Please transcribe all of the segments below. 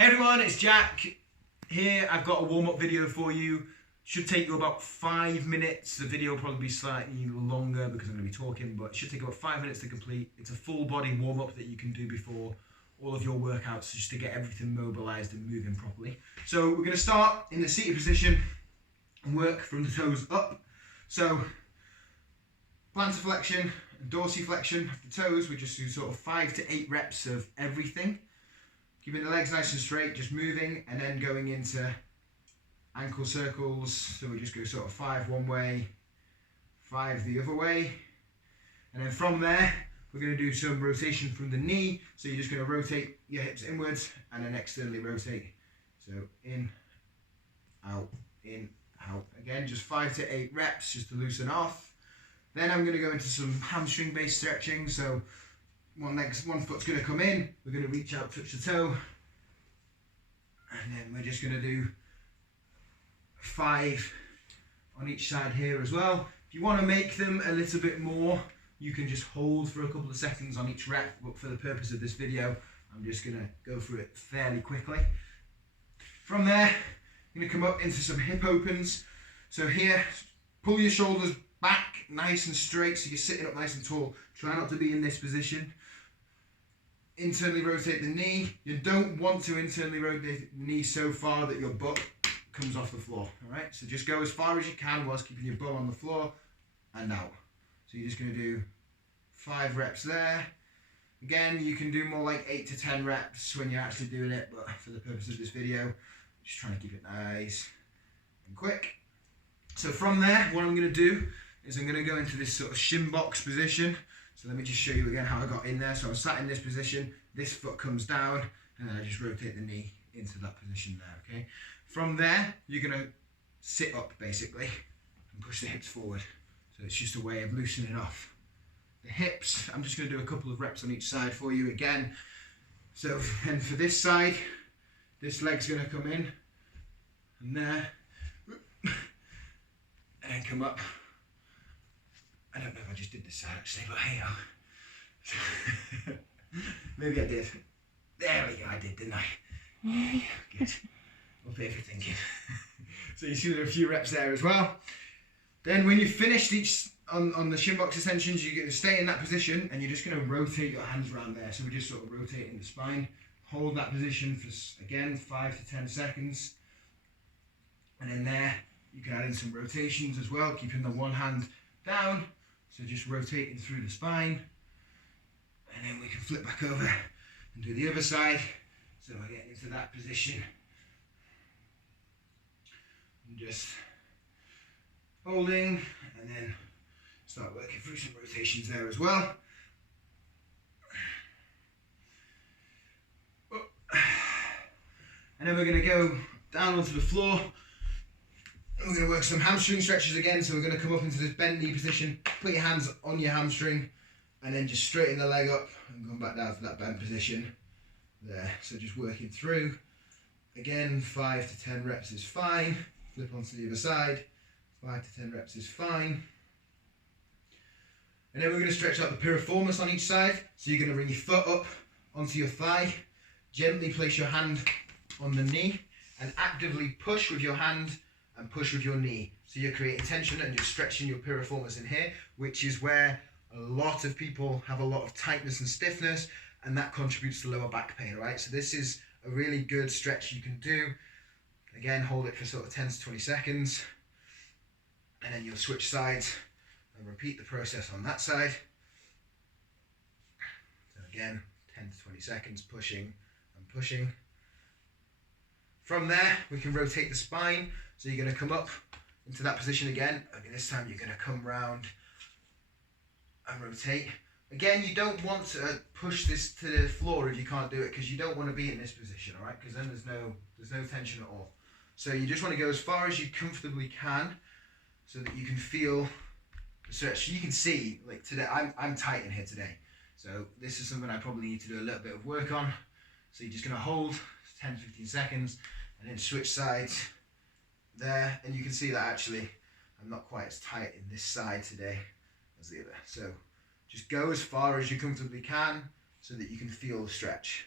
Hey everyone, it's Jack here. I've got a warm-up video for you. Should take you about 5 minutes. The video will probably be slightly longer because I'm going to be talking, but it should take about 5 minutes to complete. It's a full body warm-up that you can do before all of your workouts just to get everything mobilized and moving properly. So we're going to start in the seated position and work from the toes up. So plantar flexion and dorsiflexion of the toes. We just do sort of 5 to 8 reps of everything. Keeping the legs nice and straight, just moving, and then going into ankle circles. So we just go sort of 5 one way, 5 the other way. And then from there, we're going to do some rotation from the knee. So you're just going to rotate your hips inwards and then externally rotate. So in, out. Again, just 5 to 8 reps just to loosen off. Then I'm going to go into some hamstring based stretching. So one foot's going to come in, we're going to reach out, touch the toe, and then we're just going to do 5 on each side here as well. If you want to make them a little bit more, you can just hold for a couple of seconds on each rep, but for the purpose of this video, I'm just going to go through it fairly quickly. From there, I'm going to come up into some hip opens. So here, pull your shoulders back nice and straight so you're sitting up nice and tall. Try not to be in this position. Internally rotate the knee. You don't want to internally rotate the knee so far that your butt comes off the floor. Alright, so just go as far as you can whilst keeping your bum on the floor and out. So you're just going to do 5 reps there. Again, you can do more like 8 to 10 reps when you're actually doing it, but for the purpose of this video, just trying to keep it nice and quick. So from there, what I'm going to do is I'm going to go into this sort of shin box position. So let me just show you again how I got in there. So I'm sat in this position, this foot comes down, and then I just rotate the knee into that position there, okay? From there, you're going to sit up basically and push the hips forward. So it's just a way of loosening off the hips. I'm just going to do a couple of reps on each side for you again. So then for this side, this leg's going to come in and there, and then come up. I don't know if I just did this side actually, but hey, maybe I did. There we go, I did, didn't I? Good. Up here for thinking. So you see there are a few reps there as well. Then when you've finished each on the shin box extensions, you're going to stay in that position and you're just going to rotate your hands around there. So we're just sort of rotating the spine. Hold that position for, again, 5 to 10 seconds. And then there, you can add in some rotations as well, keeping the one hand down. So just rotating through the spine, and then we can flip back over and do the other side. So I get into that position and just holding, and then start working through some rotations there as well. And then we're going to go down onto the floor. We're going to work some hamstring stretches again, so we're going to come up into this bent knee position, put your hands on your hamstring, and then just straighten the leg up and come back down to that bent position there. So just working through. Again, 5 to 10 reps is fine. Flip onto the other side. 5 to 10 reps is fine. And then we're going to stretch out the piriformis on each side. So you're going to bring your foot up onto your thigh, gently place your hand on the knee, and actively push with your hand and push with your knee. So you're creating tension and you're stretching your piriformis in here, which is where a lot of people have a lot of tightness and stiffness, and that contributes to lower back pain, right? So this is a really good stretch you can do. Again, hold it for sort of 10 to 20 seconds, and then you'll switch sides and repeat the process on that side. So again, 10 to 20 seconds, pushing and pushing. From there, we can rotate the spine. So you're going to come up into that position again. Okay, this time you're going to come round and rotate. Again, you don't want to push this to the floor if you can't do it, because you don't want to be in this position, all right? Because then there's no tension at all. So you just want to go as far as you comfortably can, so that you can feel the stretch. You can see, like today, I'm tight in here today. So this is something I probably need to do a little bit of work on. So you're just going to hold 10 to 15 seconds and then switch sides there, and you can see that actually I'm not quite as tight in this side today as the other. So just go as far as you comfortably can so that you can feel the stretch.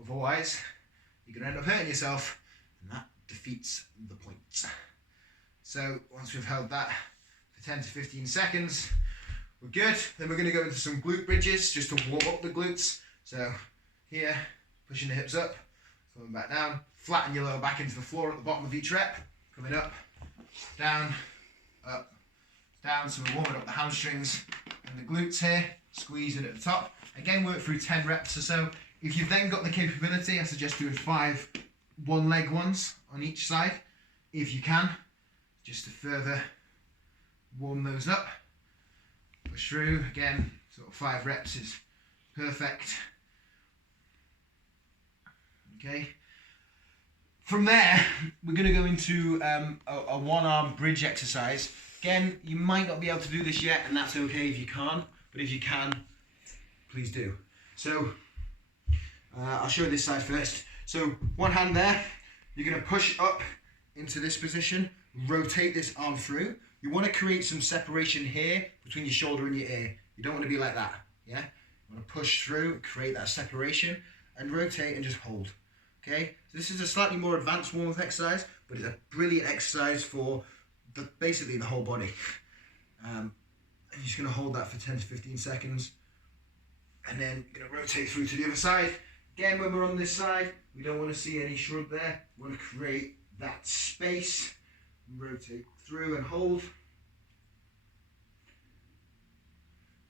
Otherwise, you're going to end up hurting yourself, and that defeats the point. So once we've held that for 10 to 15 seconds, we're good. Then we're going to go into some glute bridges just to warm up the glutes. So here, pushing the hips up, coming back down, flatten your lower back into the floor at the bottom of each rep, coming up, down, up, down. So we're warming up the hamstrings and the glutes here, squeezing at the top. Again, work through 10 reps or so. If you've then got the capability, I suggest doing 5 one-leg ones on each side, if you can, just to further warm those up. Push through, again, sort of 5 reps is perfect. Okay. From there, we're going to go into a one-arm bridge exercise. Again, you might not be able to do this yet, and that's okay if you can't, but if you can, please do. So, I'll show you this side first. So, one hand there, you're going to push up into this position, rotate this arm through. You want to create some separation here between your shoulder and your ear. You don't want to be like that, yeah? You want to push through, create that separation, and rotate and just hold, okay? So this is a slightly more advanced warm-up exercise, but it's a brilliant exercise for basically the whole body. And you're just going to hold that for 10 to 15 seconds, and then you're going to rotate through to the other side. Again, when we're on this side, we don't want to see any shrug there. We want to create that space, rotate through and hold.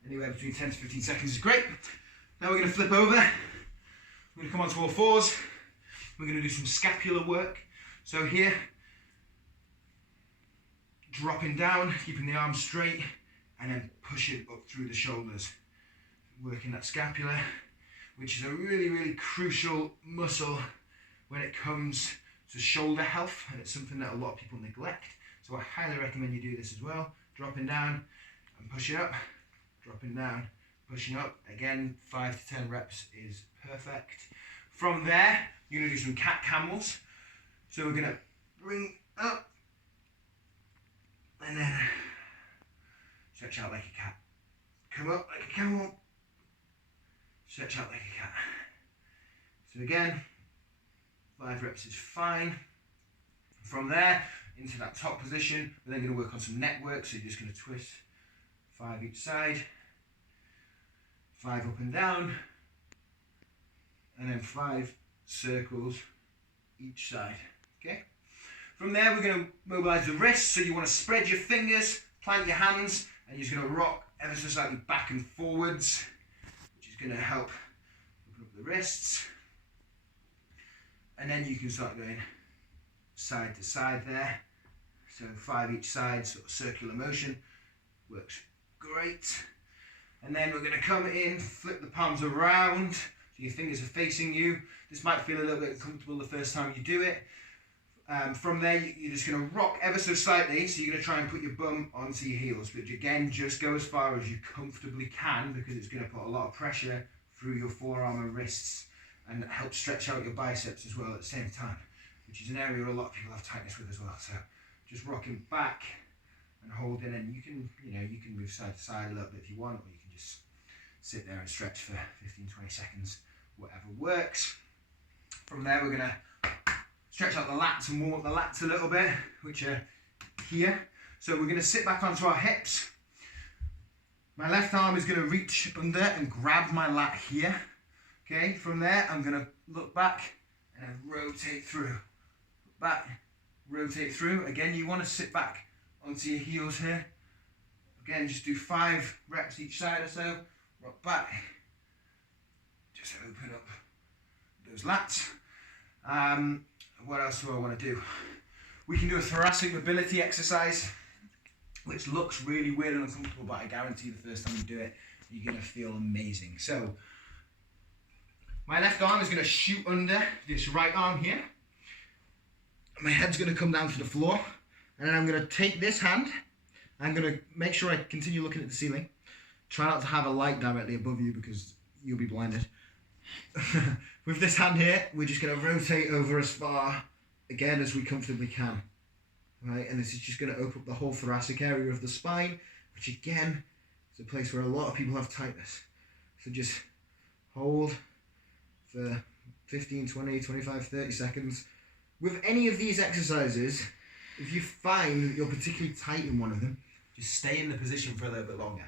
Anywhere between 10 to 15 seconds is great. Now we're going to flip over. We're going to come onto all fours. We're going to do some scapular work. So here, dropping down, keeping the arms straight, and then pushing up through the shoulders. Working that scapula, which is a really, really crucial muscle when it comes to shoulder health, and it's something that a lot of people neglect. So I highly recommend you do this as well. Dropping down and pushing up, dropping down, pushing up. Again, 5 to 10 reps is perfect. From there, you're going to do some cat camels. So we're going to bring up and then stretch out like a cat. Come up like a camel, stretch out like a cat. So again, 5 reps is fine. From there, into that top position, we're then going to work on some neck work. So you're just going to twist 5 each side, 5 up and down, and then 5 circles each side. Okay. From there, we're going to mobilize the wrists. So you want to spread your fingers, plant your hands, and you're just going to rock ever so slightly back and forwards, which is going to help open up the wrists. And then you can start going side to side there. So 5 each side, sort of circular motion. Works great. And then we're going to come in, flip the palms around, so your fingers are facing you. This might feel a little bit uncomfortable the first time you do it. From there, you're just going to rock ever so slightly, so you're going to try and put your bum onto your heels, which again, just go as far as you comfortably can, because it's going to put a lot of pressure through your forearm and wrists, and help stretch out your biceps as well at the same time, which is an area a lot of people have tightness with as well. So just rocking back and holding, and you can move side to side a little bit if you want, or you can just sit there and stretch for 15-20 seconds, whatever works. From there, we're going to stretch out the lats and warm up the lats a little bit, which are here. So we're going to sit back onto our hips. My left arm is going to reach under and grab my lat here. Okay, from there, I'm going to look back and then rotate through. Back, rotate through. Again, you want to sit back onto your heels here. Again, just do 5 reps each side or so. Rock back. Just open up those lats. What else do I want to do? We can do a thoracic mobility exercise, which looks really weird and uncomfortable, but I guarantee the first time you do it, you're going to feel amazing. So, my left arm is going to shoot under this right arm here. My head's going to come down to the floor, and then I'm going to take this hand. I'm going to make sure I continue looking at the ceiling. Try not to have a light directly above you because you'll be blinded. With this hand here, we're just going to rotate over as far, again, as we comfortably can. Right? And this is just going to open up the whole thoracic area of the spine, which again, is a place where a lot of people have tightness. So just hold for 15, 20, 25, 30 seconds. With any of these exercises, if you find that you're particularly tight in one of them, just stay in the position for a little bit longer.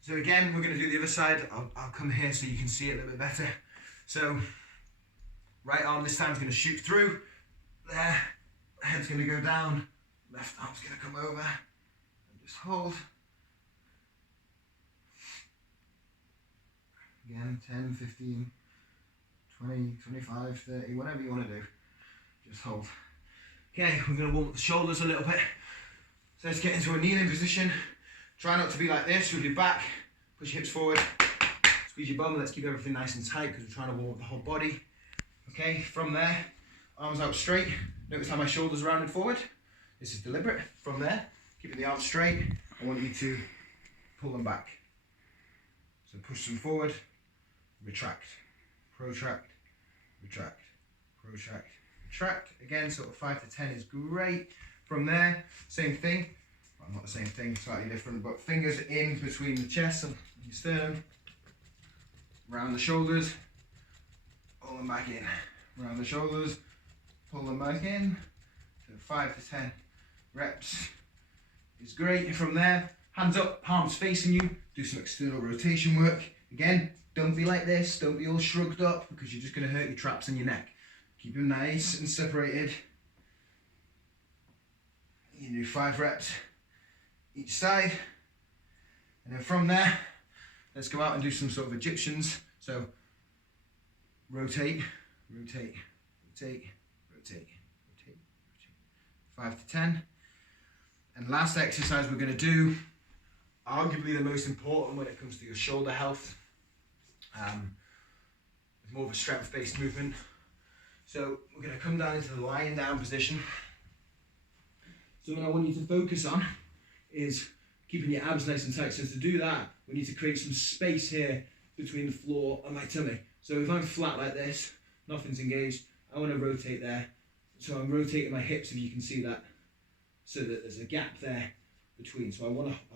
So again, we're going to do the other side. I'll come here so you can see it a little bit better. So right arm this time is going to shoot through. There, head's going to go down. Left arm's going to come over. And just hold. Again, 10, 15, 20, 25, 30, whatever you want to do. Just hold. Okay, we're going to warm up the shoulders a little bit. So let's get into a kneeling position. Try not to be like this with your back. Push your hips forward. Squeeze your bum. Let's keep everything nice and tight because we're trying to warm up the whole body. Okay, from there, arms out straight. Notice how my shoulders are rounded forward. This is deliberate. From there, keeping the arms straight, I want you to pull them back. So push them forward, retract, protract, retract, protract, retract. Again, sort of 5 to 10 is great. From there, same thing. Well, not the same thing, slightly different, but fingers in between the chest and your sternum. Round the shoulders, pull them back in. Round the shoulders, pull them back in. So 5 to 10 reps is great. From there, hands up, palms facing you. Do some external rotation work. Again, don't be like this. Don't be all shrugged up because you're just going to hurt your traps and your neck. Keep them nice and separated. You can do 5 reps each side. And then from there, let's go out and do some sort of Egyptians. So rotate, rotate, rotate, rotate, rotate, rotate. 5 to 10. And last exercise we're going to do, arguably the most important when it comes to your shoulder health. It's more of a strength-based movement. So we're going to come down into the lying down position. Something I want you to focus on is keeping your abs nice and tight. So to do that, we need to create some space here between the floor and my tummy. So if I'm flat like this, nothing's engaged, I want to rotate there. So I'm rotating my hips, if you can see that, so that there's a gap there between. So I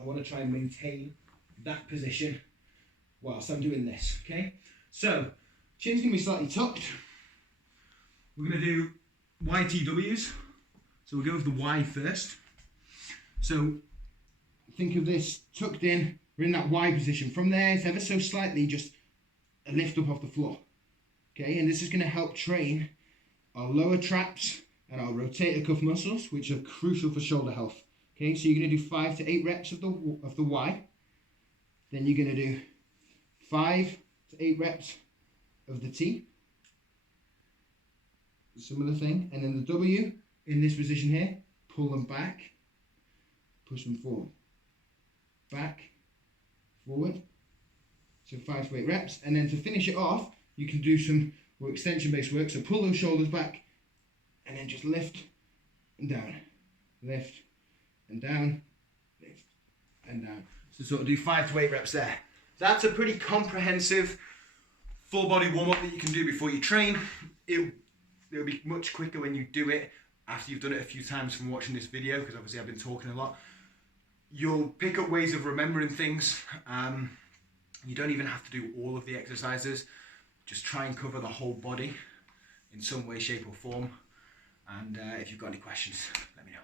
want to try and maintain that position whilst I'm doing this, okay? So chin's going to be slightly tucked. We're going to do YTWs. So we'll go with the Y first. So think of this tucked in, we're in that Y position. From there, it's ever so slightly just a lift up off the floor. Okay, and this is going to help train our lower traps and our rotator cuff muscles, which are crucial for shoulder health. Okay, so you're going to do 5 to 8 reps of the Y. Then you're going to do 5 to 8 reps of the T. Similar thing. And then the W, in this position here, pull them back, push them forward. Back, forward. So 5 to 8 reps. And then to finish it off, you can do some more extension-based work. So pull those shoulders back, and then just lift and down. Lift and down, lift and down. So sort of do 5 to 8 reps there. That's a pretty comprehensive full body warm-up that you can do before you train. It'll be much quicker when you do it after you've done it a few times from watching this video, because obviously I've been talking a lot. You'll pick up ways of remembering things. You don't even have to do all of the exercises. Just try and cover the whole body in some way, shape or form. And if you've got any questions, let me know.